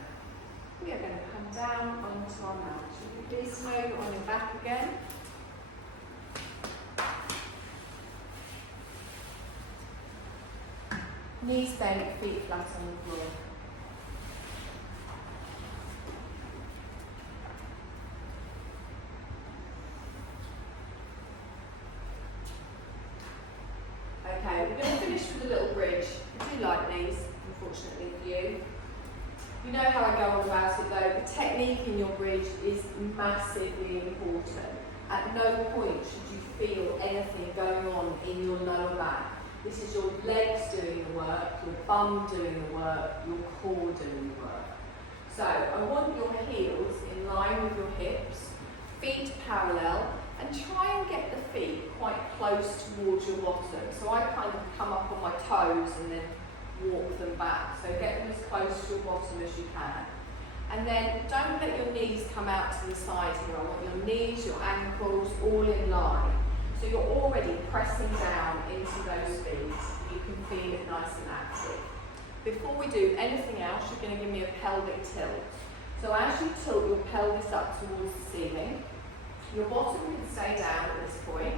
We are going to come down onto our mat. Should we please move on your back again? Knees bent, feet flat on the floor. Okay, we're going to finish with a little bridge. I do like these, unfortunately for you. You know how I go on about it though, the technique in your bridge is massively important. At no point should you feel anything going on in your lower back. This is your legs doing the work, your bum doing the work, your core doing the work. So I want your heels in line with your hips, feet parallel, and try and get the feet quite close towards your bottom. So I kind of come up on my toes and then walk them back. So get them as close to your bottom as you can. And then don't let your knees come out to the side here. I want your knees, your ankles, all in line. So you're already pressing down into those feet. You can feel it nice and active. Before we do anything else, you're going to give me a pelvic tilt. So as you tilt your pelvis up towards the ceiling, your bottom can stay down at this point.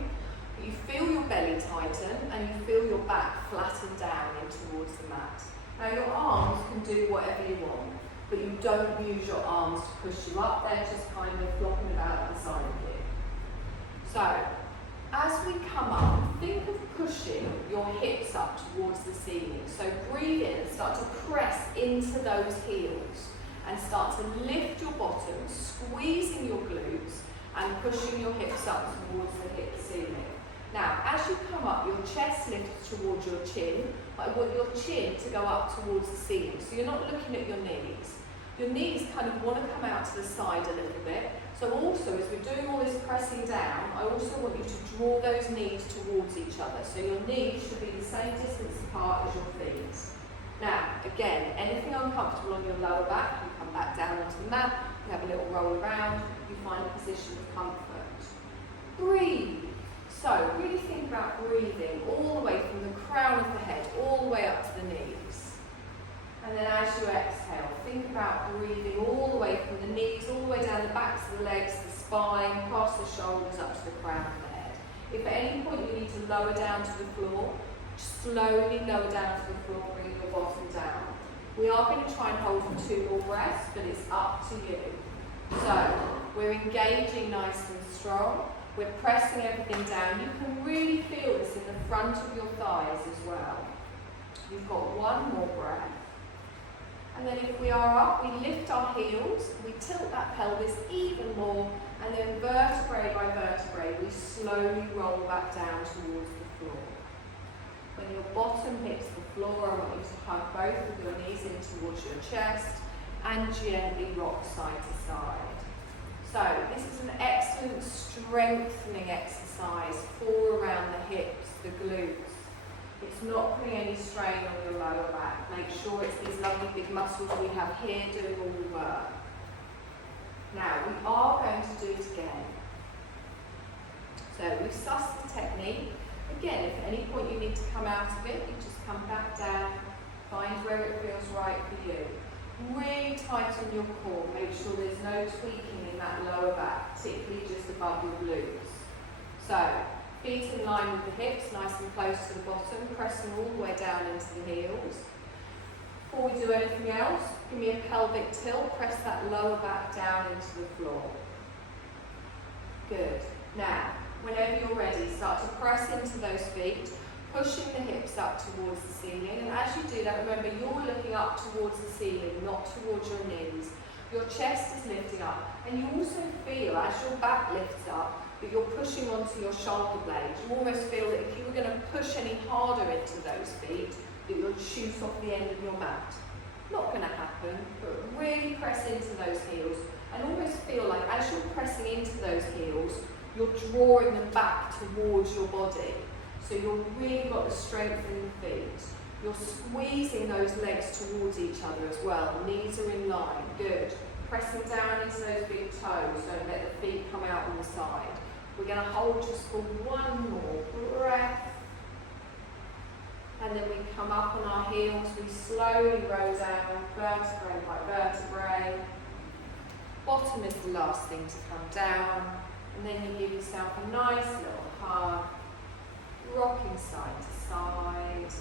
You feel your belly tighten and you feel your back flatten down in towards the mat. Now your arms can do whatever you want, but you don't use your arms to push you up, they're just kind of flopping about at the side of you. So, as we come up, think of pushing your hips up towards the ceiling. So breathe in and start to press into those heels and start to lift your bottom, squeezing your glutes and pushing your hips up towards the hip ceiling. Now, as you come up, your chest lifts towards your chin, but I want your chin to go up towards the ceiling. So you're not looking at your knees. Your knees kind of want to come out to the side a little bit. So also, as we're doing all this pressing down, I also want you to draw those knees towards each other. So your knees should be the same distance apart as your feet. Now, again, anything uncomfortable on your lower back, you come back down onto the mat, you have a little roll around, you find a position of comfort. Breathe. So, really think about breathing all the way from the crown of the head, all the way up to the knees. And then as you exhale, think about breathing all the way from the knees, all the way down the backs of the legs, the spine, past the shoulders, up to the crown of the head. If at any point you need to lower down to the floor, slowly lower down to the floor, bring your bottom down. We are going to try and hold for 2 more breaths, but it's up to you. So, we're engaging nice and strong. We're pressing everything down. You can really feel this in the front of your thighs as well. You've got 1 more breath. And then if we are up, we lift our heels, we tilt that pelvis even more, and then vertebrae by vertebrae, we slowly roll back down towards the floor. When your bottom hits the floor, I want you to hug both of your knees in towards your chest and gently rock side to side. So this is an excellent strengthening exercise for around the hips, the glutes. It's not putting any strain on your lower back. Make sure it's these lovely big muscles we have here doing all the work. Now we are going to do it again. So we've sussed the technique. Again, if at any point you need to come out of it, you just come back down, find where it feels right for you. Really tighten your core, make sure there's no tweaking in that lower back, particularly just above your glutes. So, feet in line with the hips, nice and close to the bottom, pressing all the way down into the heels. Before we do anything else, give me a pelvic tilt, press that lower back down into the floor. Good. Now, whenever you're ready, start to press into those feet, pushing the hips up towards the ceiling. And as you do that, remember you're looking up towards the ceiling, not towards your knees. Your chest is lifting up. And you also feel, as your back lifts up, that you're pushing onto your shoulder blades. You almost feel that if you were going to push any harder into those feet, that you'll shoot off the end of your mat. Not going to happen, but really press into those heels and almost feel like as you're pressing into those heels, you're drawing them back towards your body. So you've really got the strength in the feet. You're squeezing those legs towards each other as well. Knees are in line. Good. Pressing down into those big toes. Don't let the feet come out on the side. We're going to hold just for one more breath. And then we come up on our heels, we slowly roll down, vertebrae by vertebrae. Bottom is the last thing to come down. And then you give yourself a nice little hug, rocking side to side.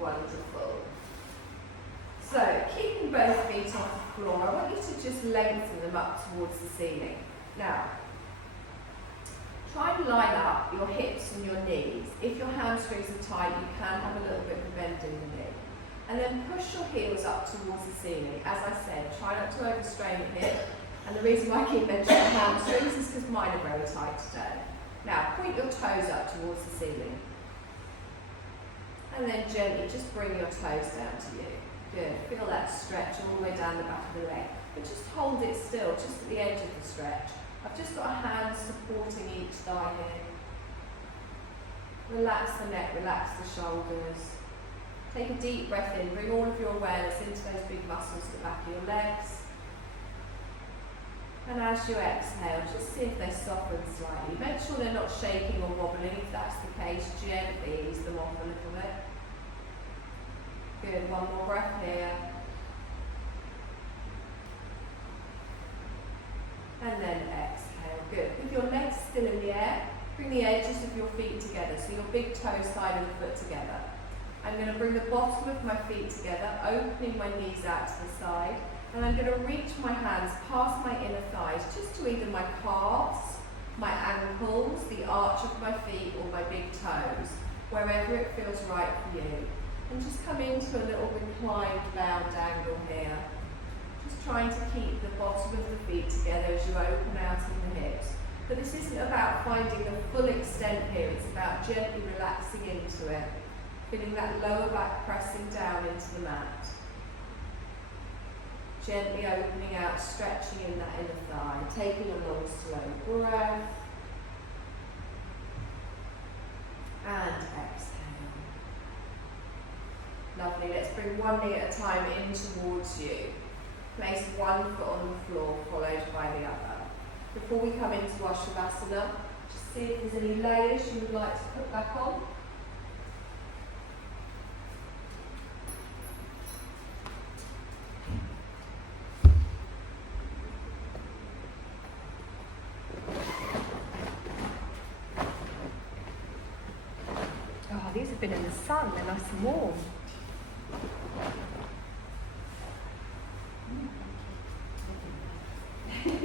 Wonderful. So, keeping both feet off the floor, I want you to just lengthen them up towards the ceiling. Now, try and line up your hips and your knees. If your hamstrings are tight, you can have a little bit of a bend in the knee. And then push your heels up towards the ceiling. As I said, try not to overstrain the hip. And the reason why I keep mentioning hamstrings is because mine are very tight today. Now, point your toes up towards the ceiling. And then gently just bring your toes down to you. Good. Feel that stretch all the way down the back of the leg. But just hold it still, just at the edge of the stretch. I've just got a hand supporting each thigh here. Relax the neck, relax the shoulders. Take a deep breath in, bring all of your awareness into those big muscles at the back of your legs. And as you exhale, just see if they soften slightly. Make sure they're not shaking or wobbling. If that's the case, gently ease them off a little bit. Good, one more breath here. And then exhale, good. With your legs still in the air, bring the edges of your feet together, so your big toe side of the foot together. I'm going to bring the bottom of my feet together, opening my knees out to the side, and I'm going to reach my hands past my inner thighs, just to either my calves, my ankles, the arch of my feet, or my big toes, wherever it feels right for you. And just come into a little reclined bound angle here. Just trying to keep the bottom of the feet together as you open out in the hips. But this isn't about finding the full extent here, it's about gently relaxing into it. Feeling that lower back pressing down into the mat. Gently opening out, stretching in that inner thigh. Taking a long, slow breath. And exhale. Lovely. Let's bring one knee at a time in towards you. Place one foot on the floor, followed by the other. Before we come into our Shavasana, just see if there's any layers you would like to put back on. These have been in the sun, they're nice and warm. Do you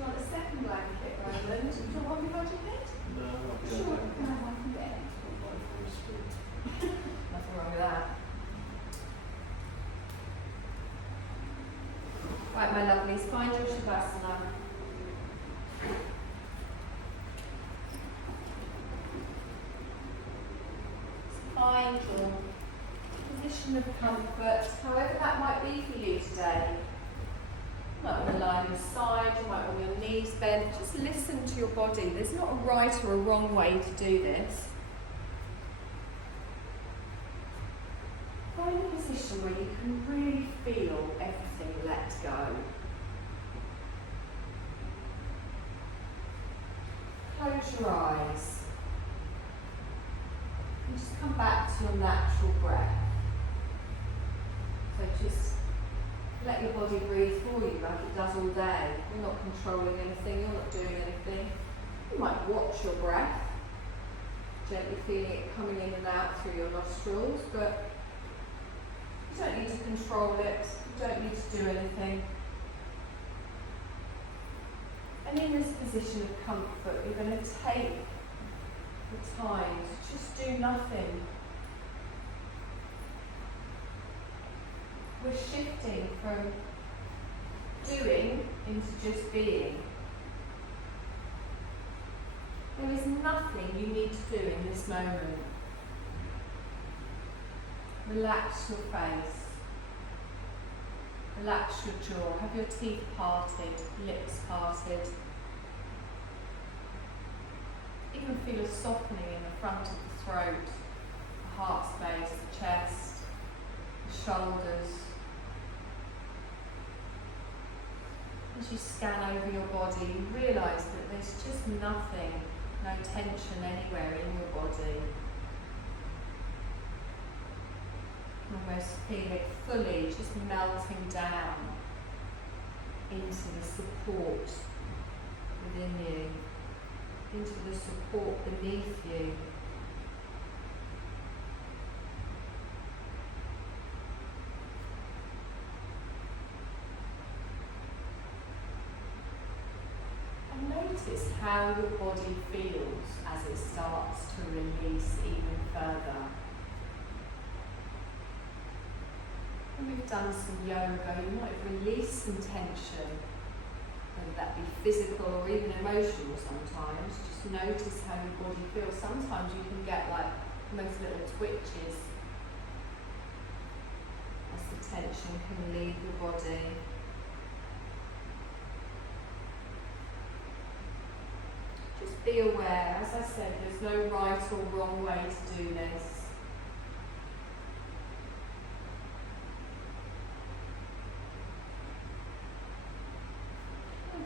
want a second blanket, Roland? Do you want one behind your head? No, I'll Sure, you can have one from there. Nothing wrong with that. Right, my lovelies, find your Shavasana. Find your position of comfort, however that might be for you today. You might want to lie on your side, you might want your knees bent. Just listen to your body. There's not a right or a wrong way to do this. Find a position where you can really feel everything let go. Close your eyes. And just come back to your natural breath. So just let your body breathe for you like it does all day. You're not controlling anything, you're not doing anything. You might watch your breath, gently feeling it coming in and out. through your nostrils, but you don't need to control it, you don't need to do anything. And in this position of comfort, you're going to take the time to just do nothing. We're shifting from doing into just being. There is nothing you need to do in this moment. Relax your face. Relax your jaw. Have your teeth parted, lips parted. Even feel a softening in the front of the throat, the heart space, the chest, the shoulders. As you scan over your body, you realise that there's just nothing, no tension anywhere in your body. Almost feel it fully just melting down into the support within you, into the support beneath you. And notice how your body feels as it starts to release even further. When we've done some yoga, you might have released some tension, whether that be physical or even emotional sometimes. Just notice how your body feels. Sometimes you can get like almost little twitches as the tension can leave your body. Just be aware, as I said, there's no right or wrong way to do this.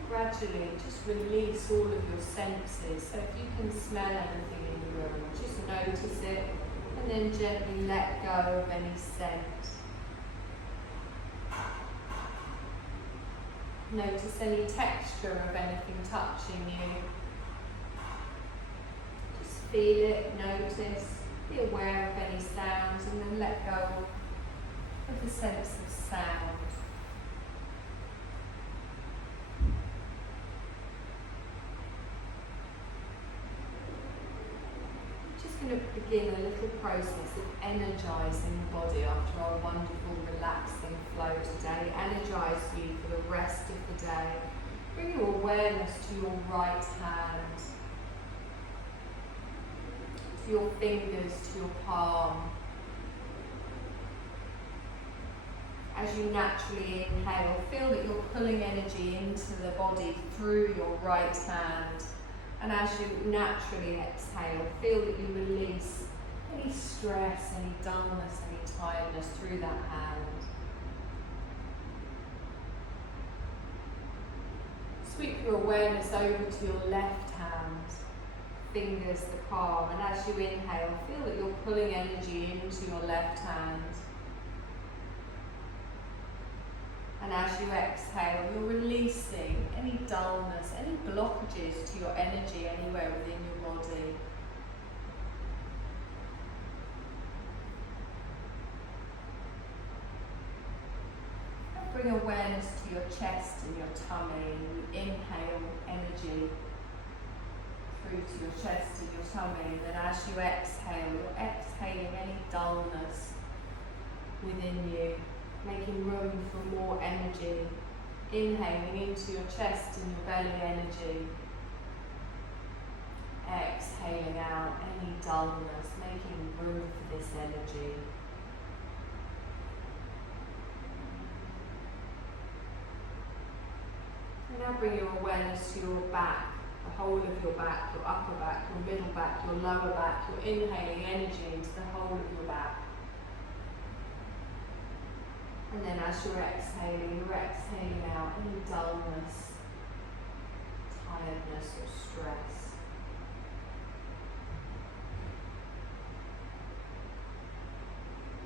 Gradually just release all of your senses. So if you can smell anything in the room, just notice it and then gently let go of any scent. Notice any texture of anything touching you. Just feel it, notice, be aware of any sounds and then let go of the sense of sound. Going to begin a little process of energizing the body after our wonderful relaxing flow today. Energize you for the rest of the day. Bring your awareness to your right hand, to your fingers, to your palm. As you naturally inhale, feel that you're pulling energy into the body through your right hand. And as you naturally exhale, feel that you release any stress, any dullness, any tiredness through that hand. Sweep your awareness over to your left hand, fingers, the palm, and as you inhale, feel that you're pulling energy into your left hand. And as you exhale, you're releasing any dullness, any blockages to your energy anywhere within your body. And bring awareness to your chest and your tummy. You inhale energy through to your chest and your tummy. And then as you exhale, you're exhaling any dullness within you, making room for more energy, inhaling into your chest and your belly energy, exhaling out any dullness, making room for this energy. And now bring your awareness to your back, the whole of your back, your upper back, your middle back, your lower back. You're inhaling energy into the whole of your back. And then as you're exhaling out any dullness, tiredness or stress.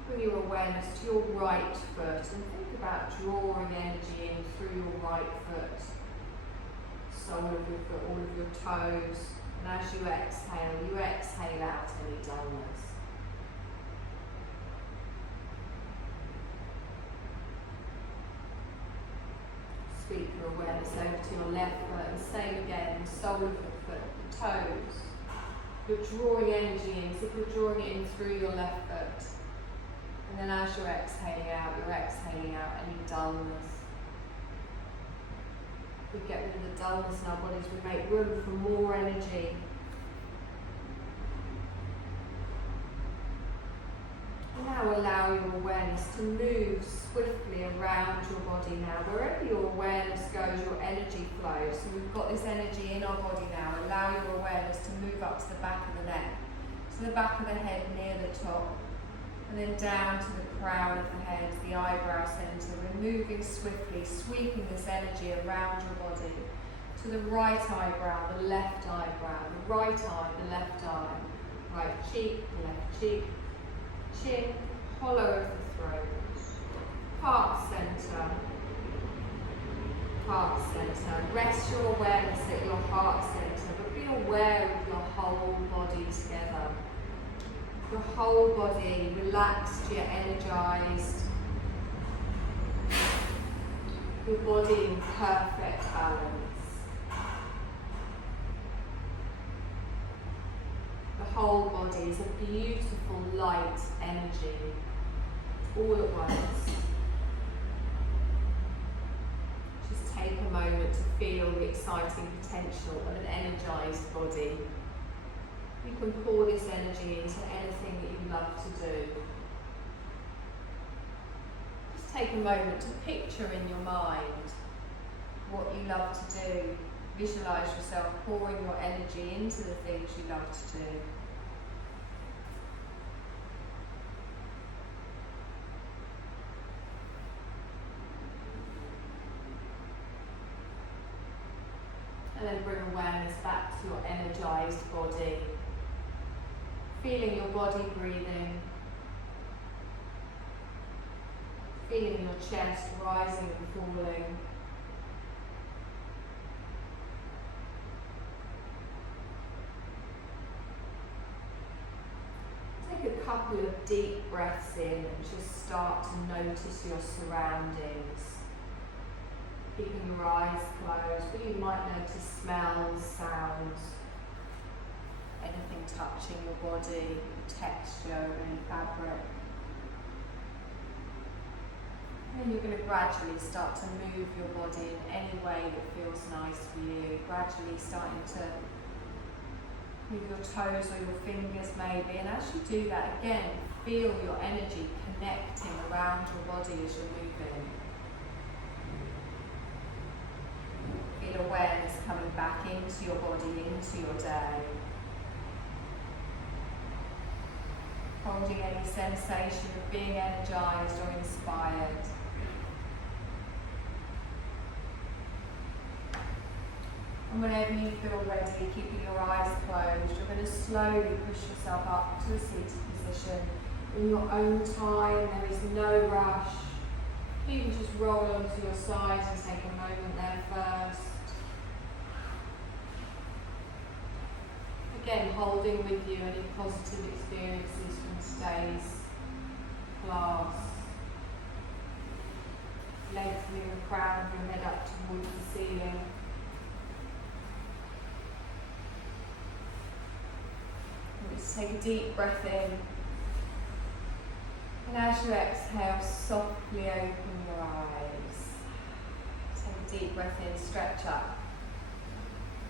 Bring your awareness to your right foot and think about drawing energy in through your right foot, sole of your foot, all of your toes. And as you exhale out any dullness. your awareness over to your left foot, and same again, sole of the foot, the toes. You're drawing energy in, as if you're drawing it in through your left foot. And then as you're exhaling out any dullness. We get rid of the dullness in our bodies, we make room for more energy. Now allow your awareness to move swiftly around your body now. Wherever your awareness goes, your energy flows. So we've got this energy in our body now. Allow your awareness to move up to the back of the neck, to the back of the head near the top, and then down to the crown of the head, the eyebrow centre. We're moving swiftly, sweeping this energy around your body. To the right eyebrow, the left eyebrow, the right eye, the left eye, right cheek, left cheek, chin, hollow of the throat, heart centre, heart centre. Rest your awareness at your heart centre, but be aware of your whole body together. Your whole body relaxed, you're energised. Your body in perfect balance. The whole body is a beautiful light energy, all at once. Just take a moment to feel the exciting potential of an energised body. You can pour this energy into anything that you love to do. Just take a moment to picture in your mind what you love to do. Visualise yourself pouring your energy into the things you love to do. And then bring awareness back to your energised body. Feeling your body breathing. Feeling your chest rising and falling. Take a couple of deep breaths in and just start to notice your surroundings. Keeping your eyes closed, but you might notice smells, sounds, anything touching your body, texture of any fabric. And then you're going to gradually start to move your body in any way that feels nice for you. Gradually starting to move your toes or your fingers maybe, and as you do that again, feel your energy connecting around your body as you're moving. Feel awareness coming back into your body, into your day. Holding any sensation of being energised or inspired. And whenever you feel ready, keeping your eyes closed, you're going to slowly push yourself up to a seated position in your own time. There is no rush. You can just roll onto your side and take a moment there first. Again, holding with you any positive experiences from today's class. Lengthening the crown of your head up towards the ceiling. Just take a deep breath in. And as you exhale, softly open your eyes. Take a deep breath in, stretch up.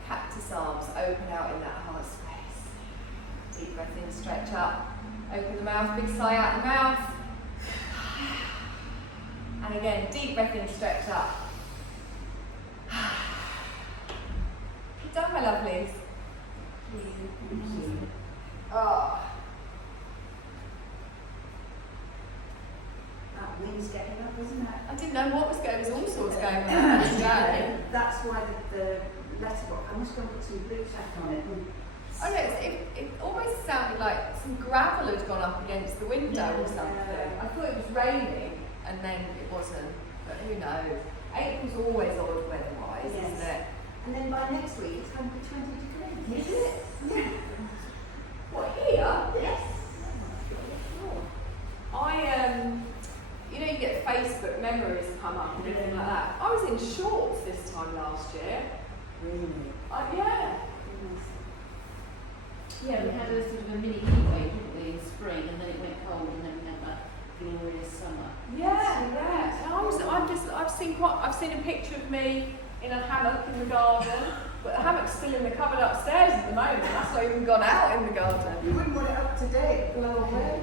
Cactus arms open out in that heart space. Deep breath in, stretch up. Open the mouth, big sigh out the mouth. And again, deep breath in, stretch up. You've done, my lovelies. Oh. That wind's getting up, isn't it? I didn't know what was going on. There was all sorts going on today. That's why the letterbox, I'm just going to put some blue tack on it. Oh no, it almost sounded like some gravel had gone up against the window or something. Yeah. I thought it was raining and then it wasn't, but who knows. April's always odd weather-wise, Yes. isn't it? And then by next week it's going to be 20 degrees. Is it? Yeah. What, here? Yes. You know, you get Facebook memories come up and everything like that. I was in shorts this time last year. Really? Yeah. Goodness. Yeah, we had a sort of a mini heat wave, didn't we, in spring, and then it went cold, and then we had that glorious summer. Yeah. And I've seen a picture of me in a hammock in the garden, but the hammock's still in the cupboard upstairs at the moment. That's not even gone out in the garden. You wouldn't want it up to date, blow away.